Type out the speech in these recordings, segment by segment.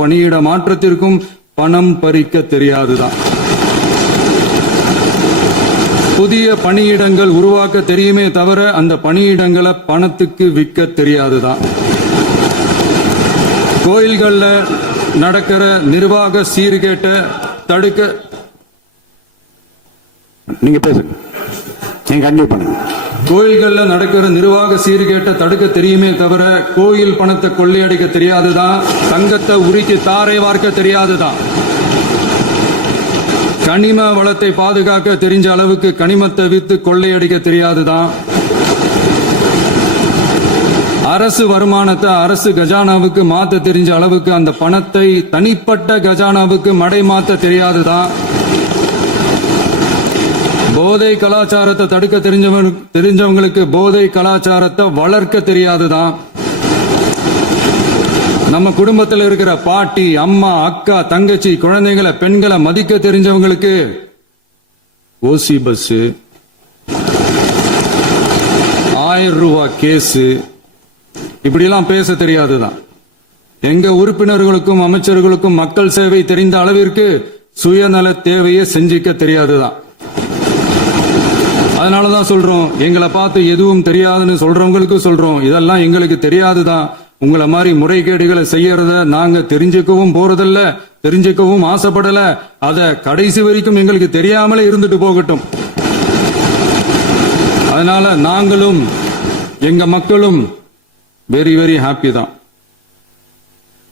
பணியிட மாற்றத்திற்கும் பணம் பறிக்க தெரியாதுதான். புதிய பணியிடங்கள் உருவாக்க தெரியுமே தவிர அந்த பணியிடங்களை பணத்துக்கு விற்க தெரியாதுதான். கோயில்கள்ல நடக்கிற நிர்வாக சீர்கேட்டை தடுக்க நீங்க பேசுங்க, நீங்க கண்டிப்பா பண்ணுங்க. கோயில்கள்ல நடக்கிற நிர்வாக சீர்கேட்டை தடுக்க தெரியுமே தவிர கோயில் பணத்தை கொள்ளையடிக்க தெரியாதுதான். தங்கத்தை உருக்கி தாரை வார்க்க தெரியாதுதான். கனிம வளத்தை பாதுகாக்க தெரிஞ்ச அளவுக்கு கனிமத்தை வித்து கொள்ளையடிக்க தெரியாதுதான். அரசு வருமானத்தை அரசு கஜானாவுக்கு மாத்த தெரிஞ்ச அளவுக்கு அந்த பணத்தை தனிப்பட்ட கஜானாவுக்கு மடை மாத்த தெரியாதுதான். போதை கலாச்சாரத்தை தடுக்க தெரிஞ்சவங்களுக்கு போதை கலாச்சாரத்தை வளர்க்க தெரியாதுதான். நம்ம குடும்பத்தில் இருக்கிற பாட்டி, அம்மா, அக்கா, தங்கச்சி, குழந்தைகளை, பெண்களை மதிக்க தெரிஞ்சவங்களுக்கு ஓசி பஸ், 1000 ரூபாய் கேஸ், இப்படிலாம் பேச தெரியாதுதான். எங்க உறுப்பினர்களுக்கும் அமைச்சர்களுக்கும் மக்கள் சேவை தெரிந்த அளவிற்கு சுயநல தேவையை செஞ்சிக்க தெரியாதுதான். அதனாலதான் சொல்றோம், எங்களை பார்த்து எதுவும் தெரியாதுன்னு சொல்றவங்களுக்கு சொல்றோம், இதெல்லாம் எங்களுக்கு தெரியாதுதான். உங்களை மாதிரி முறைகேடுகளை செய்யறத நாங்க தெரிஞ்சுக்கவும் போறதில்ல, தெரிஞ்சுக்கவும் ஆசைப்படல. அத கடைசி வரைக்கும் எங்களுக்கு தெரியாமலே இருந்துட்டு போகட்டும். அதனால நாங்களும் எங்க மக்களும் வெரி வெரி ஹாப்பி தான்.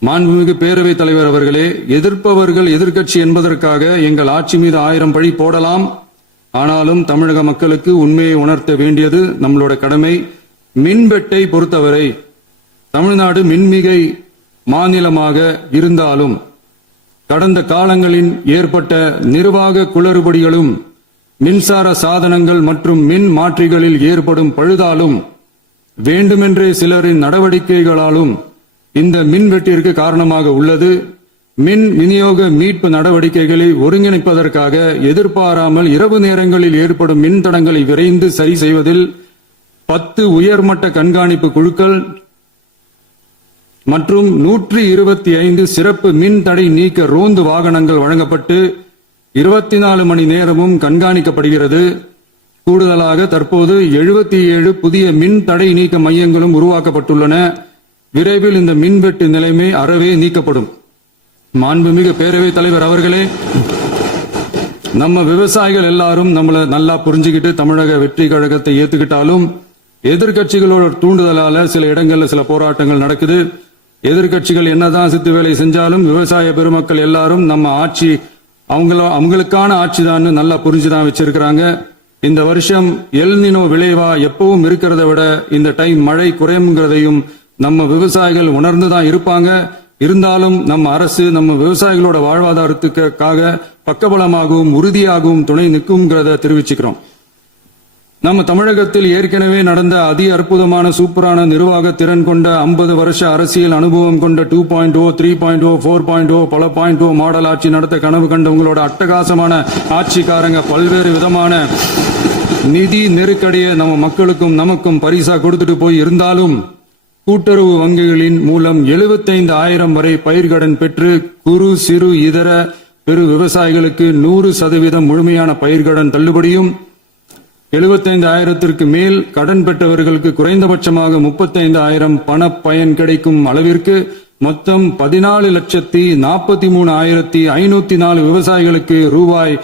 மாண்புமிகு பேரவைத் தலைவர் அவர்களே, எதிர்ப்பவர்கள் எதிர்க்கட்சி என்பதற்காக எங்கள் ஆட்சி மீது 1000 பழி போடலாம். ஆனாலும் தமிழக மக்களுக்கு உண்மையை உணர்த்த வேண்டியது நம்மளோட கடமை. மின்வெட்டை பொறுத்தவரை தமிழ்நாடு மின்மிகை மாநிலமாக இருந்தாலும் கடந்த காலங்களில் ஏற்பட்ட நிர்வாக குளறுபடிகளும் மின்சார சாதனங்கள் மற்றும் மின் மாற்றிகளில் ஏற்படும் பழுதாலும் வேண்டுமென்றே சிலரின் நடவடிக்கைகளாலும் இந்த மின்வெட்டிற்கு காரணமாக உள்ளது. மின் விநியோக மீட்பு நடவடிக்கைகளை ஒருங்கிணைப்பதற்காக எதிர்பாராமல் இரவு நேரங்களில் ஏற்படும் மின் தடங்களை விரைந்து சரி செய்வதில் 10 உயர்மட்ட கண்காணிப்பு குழுக்கள் மற்றும் 125 சிறப்பு மின் தடை நீக்க ரோந்து வாகனங்கள் வழங்கப்பட்டு 24 மணி நேரமும் கண்காணிக்கப்படுகிறது. கூடுதலாக தற்போது 77 புதிய மின் தடை நீக்க மையங்களும் உருவாக்கப்பட்டுள்ளன. விரைவில் இந்த மின்வெட்டு நிலைமை அறவே நீக்கப்படும். மாண்புமிகு பேரவைத் தலைவர் அவர்களே, நம்ம விவசாயிகள் எல்லாரும் நம்மள நல்லா புரிஞ்சுக்கிட்டு தமிழக வெற்றி கழகத்தை ஏத்துக்கிட்டாலும் எதிர்கட்சிகளோட தூண்டுதலால சில இடங்கள்ல சில போராட்டங்கள் நடக்குது. எதிர்கட்சிகள் என்னதான் சித்து வேலை செஞ்சாலும் விவசாய பெருமக்கள் எல்லாரும் நம்ம ஆட்சி அவங்களுக்கான ஆட்சி தான் நல்லா புரிஞ்சுதான் வச்சிருக்கிறாங்க. இந்த வருஷம் எல்னினோ விளைவா எப்பவும் இருக்கிறத விட இந்த டைம் மழை குறையுங்கிறதையும் நம்ம விவசாயிகள் உணர்ந்துதான் இருப்பாங்க. இருந்தாலும் நம்ம அரசு நம்ம விவசாயிகளோட வாழ்வாதாரத்துக்காக பக்கபலமாகவும் உறுதியாகவும் துணை நிற்கும்ங்கிறத தெரிவிச்சுக்கிறோம். நம்ம தமிழகத்தில் ஏற்கனவே நடந்த அதி அற்புதமான சூப்பரான நிர்வாக திறன் கொண்ட 50 வருஷ அரசியல் அனுபவம் கொண்ட 2.0, 3.0, 4.0 பல 0.0 மாடல் ஆட்சி நடத்த கனவு கண்டவங்களோட அட்டகாசமான ஆட்சிக்காரங்க பல்வேறு விதமான நிதி நெருக்கடியை நம்ம மக்களுக்கும் நமக்கும் பரிசா கொடுத்துட்டு போய் இருந்தாலும் கூட்டுறவு வங்கிகளின் மூலம் 75,000 வரை பயிர்கடன் பெற்று குறு சிறு இதர பெரு விவசாயிகளுக்கு 100% முழுமையான பயிர்கடன் தள்ளுபடியும் 75,000க்கு மேல் கடன் பெற்றவர்களுக்கு குறைந்தபட்சமாக 35,000 பண பயன் கிடைக்கும் அளவிற்கு மொத்தம் 14,43,504 விவசாயிகளுக்கு ரூபாய்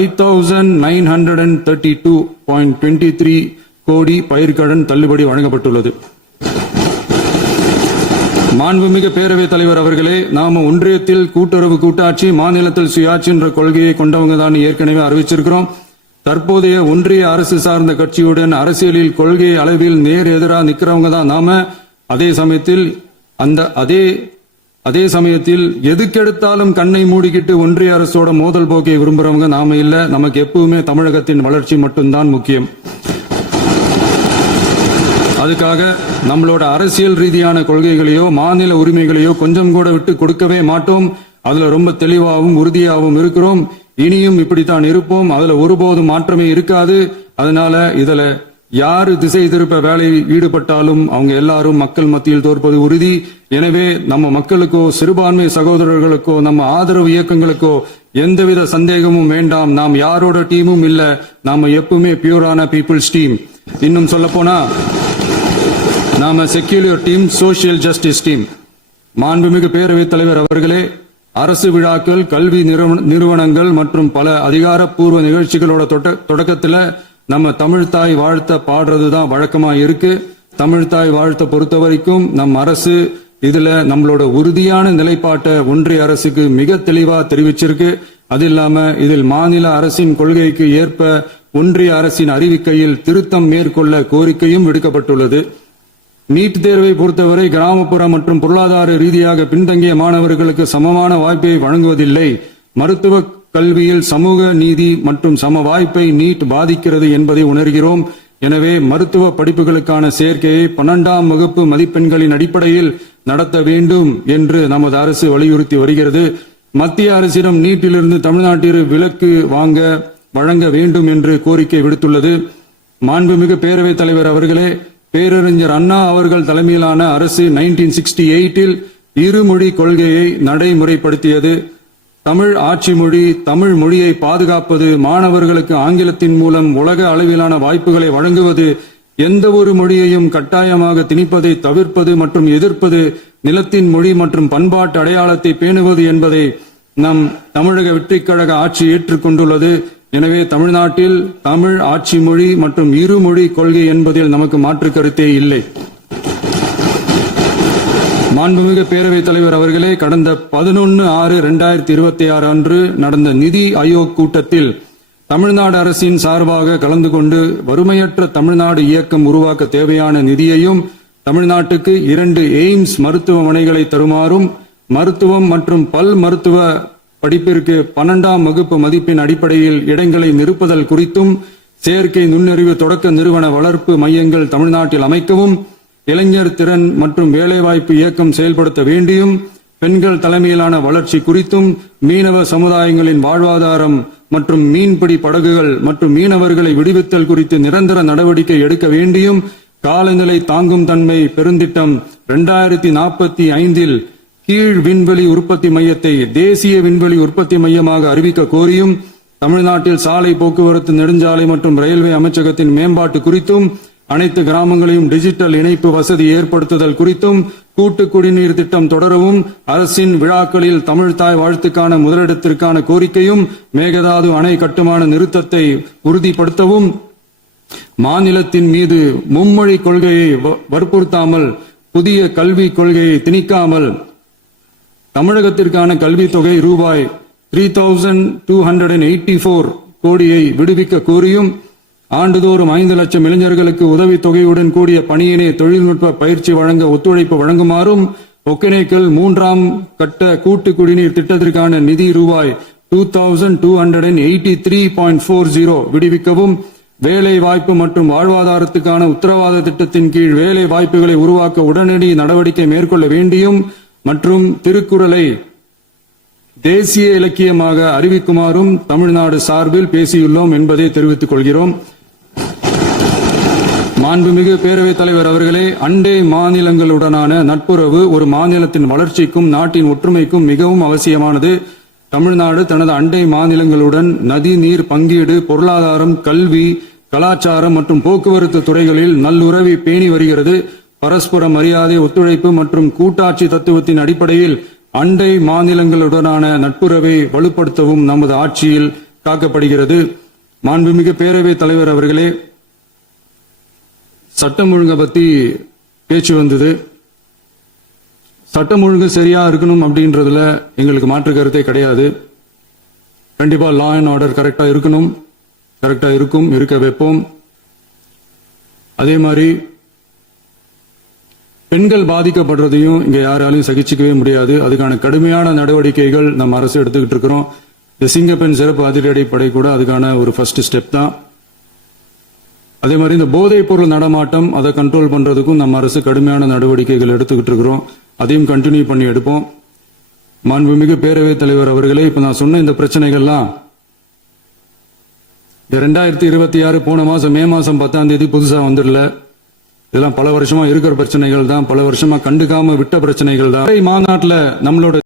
5,932.23 கோடி பயிர்கடன் தள்ளுபடி வழங்கப்பட்டுள்ளது. மாண்புமிகு பேரவைத் தலைவர் அவர்களே, நாம ஒன்றியத்தில் கூட்டுறவு கூட்டாட்சி, மாநிலத்தில் சுயாட்சி என்ற கொள்கையை கொண்டவங்க தான் ஏற்கனவே அறிவிச்சிருக்கிறோம். தற்போதைய ஒன்றிய அரசு சார்ந்த கட்சியுடன் அரசியலில் கொள்கை அளவில் நேர் எதிராக நிக்கிறவங்க தான் நாம. அதே சமயத்தில் எதுக்கெடுத்தாலும் கண்ணை மூடிக்கிட்டு ஒன்றிய அரசோட மோதல் போக்கை விரும்புறவங்க நாம இல்ல. நமக்கு எப்பவுமே தமிழகத்தின் வளர்ச்சி மட்டும்தான் முக்கியம். அதுக்காக நம்மளோட அரசியல் ரீதியான கொள்கைகளையோ மாநில உரிமைகளையோ கொஞ்சம் கூட விட்டு கொடுக்கவே மாட்டோம். அதுல ரொம்ப தெளிவாகவும் உறுதியாகவும் இருக்கிறோம். இனியும் இப்படித்தான் இருப்போம். அதுல ஒருபோதும் மாற்றமே இருக்காது. அதனால இதுல யாரு திசை திருப்ப வேலையில் ஈடுபட்டாலும் அவங்க எல்லாரும் மக்கள் மத்தியில் தோற்பது உறுதி. எனவே நம்ம மக்களுக்கோ சிறுபான்மை சகோதரர்களுக்கோ நம்ம ஆதரவு இயக்கங்களுக்கோ எந்தவித சந்தேகமும் வேண்டாம். நாம் யாரோட டீமும் இல்ல, நாம எப்பவுமே பியூரான பீப்புள்ஸ் டீம். இன்னும் சொல்ல போனா நாம secular team, social justice team. மாண்புமிகு பேரவைத் தலைவர் அவர்களே, அரசு விழாக்கள், கல்வி நிறுவனங்கள் மற்றும் பல அதிகாரப்பூர்வ நிகழ்ச்சிகளோட தொடக்கத்துல நம்ம தமிழ்தாய் வாழ்த்த பாடுறதுதான் வழக்கமா இருக்கு. தமிழ்தாய் வாழ்த்த பொறுத்த வரைக்கும் நம் அரசு இதுல நம்மளோட உறுதியான நிலைப்பாட்டை ஒன்றிய அரசுக்கு மிக தெளிவா தெரிவிச்சிருக்கு. அது இல்லாம இதில் மாநில அரசின் கொள்கைக்கு ஏற்ப ஒன்றிய அரசின் அறிவிக்கையில் திருத்தம் மேற்கொள்ள கோரிக்கையும் விடுக்கப்பட்டுள்ளது. நீட் தேர்வை பொறுத்தவரை கிராமப்புற மற்றும் பொருளாதார ரீதியாக பின்தங்கிய மாணவர்களுக்கு சமமான வாய்ப்பை வழங்குவதில்லை. மருத்துவ கல்வியில் சமூக நீதி மற்றும் சம வாய்ப்பை நீட் பாதிக்கிறது என்பதை உணர்கிறோம். எனவே மருத்துவ படிப்புகளுக்கான சேர்க்கையை 12ஆம் வகுப்பு மதிப்பெண்களின் அடிப்படையில் நடத்த வேண்டும் என்று நமது அரசு வலியுறுத்தி வருகிறது. மத்திய அரசிடம் நீட்டிலிருந்து தமிழ்நாட்டிற்கு விலக்கு வழங்க வேண்டும் என்று கோரிக்கை விடுத்துள்ளது. மாண்புமிகு பேரவைத் தலைவர் அவர்களே, பேரறிஞர் அண்ணா அவர்கள் தலைமையிலான அரசு 1968இல் இருமொழி கொள்கையை நடைமுறைப்படுத்தியது. தமிழ் ஆட்சி மொழி, தமிழ் மொழியை பாதுகாப்பது, மாணவர்களுக்கு ஆங்கிலத்தின் மூலம் உலக அளவிலான வாய்ப்புகளை வழங்குவது, எந்த ஒரு மொழியையும் கட்டாயமாக திணிப்பதை தவிர்ப்பது மற்றும் எதிர்ப்பது, நிலத்தின் மொழி மற்றும் பண்பாட்டு அடையாளத்தை பேணுவது என்பதை நம் தமிழக வெற்றிக் கழக ஆட்சி ஏற்றுக்கொண்டுள்ளது. எனவே தமிழ்நாட்டில் தமிழ் ஆட்சி மொழி மற்றும் இருமொழி கொள்கை என்பதில் நமக்கு மாற்று கருத்தே இல்லை. மாண்புமிகு பேரவைத் தலைவர் அவர்களே, கடந்த 11/6/2026 அன்று நடந்த நிதி ஆயோக் கூட்டத்தில் தமிழ்நாடு அரசின் சார்பாக கலந்து கொண்டு வறுமையற்ற தமிழ்நாடு இயக்கம் உருவாக்க தேவையான நிதியையும், தமிழ்நாட்டுக்கு 2 எய்ம்ஸ் மருத்துவமனைகளை தருமாறும், மருத்துவம் மற்றும் பல் மருத்துவ படிப்பிற்கு 12ஆம் வகுப்பு மதிப்பின் அடிப்படையில் இடங்களை நிரப்புதல் குறித்தும், செயற்கை நுண்ணறிவு தொடக்க நிறுவன வளர்ப்பு மையங்கள் தமிழ்நாட்டில் அமைக்கவும், இளைஞர் திறன் மற்றும் வேலைவாய்ப்பு இயக்கம் செயல்படுத்த வேண்டியும், பெண்கள் தலைமையிலான வளர்ச்சி குறித்தும், மீனவ சமுதாயங்களின் வாழ்வாதாரம் மற்றும் மீன்பிடி படகுகள் மற்றும் மீனவர்களை விடுவித்தல் குறித்து நிரந்தர நடவடிக்கை எடுக்க வேண்டியும், காலநிலை தாங்கும் தன்மை பெருந்திட்டம் 2045இல் கீழ் விண்வெளி உற்பத்தி மையத்தை தேசிய விண்வெளி உற்பத்தி மையமாக அறிவிக்க கோரியும், தமிழ்நாட்டில் சாலை போக்குவரத்து, நெடுஞ்சாலை மற்றும் ரயில்வே அமைச்சகத்தின் மேம்பாட்டு குறித்தும், அனைத்து கிராமங்களையும் டிஜிட்டல் இணைப்பு வசதி ஏற்படுத்துதல் குறித்தும், கூட்டு குடிநீர் திட்டம் தொடரவும், அரசின் விழாக்களில் தமிழ்தாய் வாழ்த்துக்கான முதலிடத்திற்கான கோரிக்கையும், மேகதாது அணை கட்டுமான நிறுத்தத்தை உறுதிப்படுத்தவும், மாநிலத்தின் மீது மும்மொழி கொள்கையை வற்புறுத்தாமல் புதிய கல்விக் கொள்கையை திணிக்காமல் தமிழகத்திற்கான கல்வித் தொகை ரூபாய் 3284 கோடியை விடுவிக்க கோரியும், ஆண்டுதோறும் 5 லட்சம் இளைஞர்களுக்கு உதவித் தொகையுடன் கூடிய பணியினை தொழில்நுட்ப பயிற்சி வழங்க ஒத்துழைப்பு வழங்குமாறும், ஒகேனக்கல் 3ஆம் கட்ட கூட்டு குடிநீர் திட்டத்திற்கான நிதி ரூபாய் 2283.40 விடுவிக்கவும், வேலை வாய்ப்பு மற்றும் வாழ்வாதாரத்துக்கான உத்தரவாத திட்டத்தின் கீழ் வேலை வாய்ப்புகளை உருவாக்க உடனடி நடவடிக்கை மேற்கொள்ள வேண்டியும் மற்றும் திருக்குறளை தேசிய இலக்கியமாக அறிவிக்குமாறும் தமிழ்நாடு சார்பில் பேசியுள்ளோம் என்பதை தெரிவித்துக் கொள்கிறோம். மாண்புமிகு பேரவைத் தலைவர் அவர்களே, அண்டை மாநிலங்களுடனான நட்புறவு ஒரு மாநிலத்தின் வளர்ச்சிக்கும் நாட்டின் ஒற்றுமைக்கும் மிகவும் அவசியமானது. தமிழ்நாடு தனது அண்டை மாநிலங்களுடன் நதி நீர் பங்கீடு, பொருளாதாரம், கல்வி, கலாச்சாரம் மற்றும் போக்குவரத்து துறைகளில் நல்லுறவை பேணி வருகிறது. பரஸ்பர மரியாதை, ஒத்துழைப்பு மற்றும் கூட்டாட்சி தத்துவத்தின் அடிப்படையில் அண்டை மாநிலங்களுடனான நட்புறவை வலுப்படுத்தவும் நமது ஆட்சியில் காக்கப்படுகிறது. மாண்புமிகு பேரவைத் தலைவர் அவர்களே, சட்டம் ஒழுங்கை பத்தி பேச்சு வந்தது. சட்டம் ஒழுங்கு சரியா இருக்கணும் அப்படின்றதுல எங்களுக்கு மாற்று கருத்தே கிடையாது. கண்டிப்பா லா அண்ட் ஆர்டர் கரெக்டா இருக்கணும், கரெக்டா இருக்கும், இருக்க வைப்போம். அதே மாதிரி பெண்கள் பாதிக்கப்படுறதையும் இங்க யாராலையும் சகிச்சுக்கவே முடியாது. அதுக்கான கடுமையான நடவடிக்கைகள் நம்ம அரசு எடுத்துக்கிட்டு இருக்கிறோம். இந்த சிங்கப்பெண் சிறப்பு அதிரடிப்படை கூட அதுக்கான ஒரு ஃபர்ஸ்ட் ஸ்டெப் தான். அதே மாதிரி இந்த போதைப் பொருள் நடமாட்டம் அதை கண்ட்ரோல் பண்றதுக்கும் நம்ம அரசு கடுமையான நடவடிக்கைகள் எடுத்துக்கிட்டு இருக்கிறோம். அதையும் கண்டினியூ பண்ணி எடுப்போம். மாண்புமிகு பேரவைத் தலைவர் அவர்களே, இப்ப நான் சொன்ன இந்த பிரச்சனைகள்லாம் இந்த 2026 போன மாசம் மே மாசம் 10ஆம் தேதி புதுசா வந்துடல. இதெல்லாம் பல வருஷமா இருக்கிற பிரச்சனைகள் தான், பல வருஷமா கண்டுக்காம விட்ட பிரச்சனைகள் தான். மாநாட்டில் நம்மளோட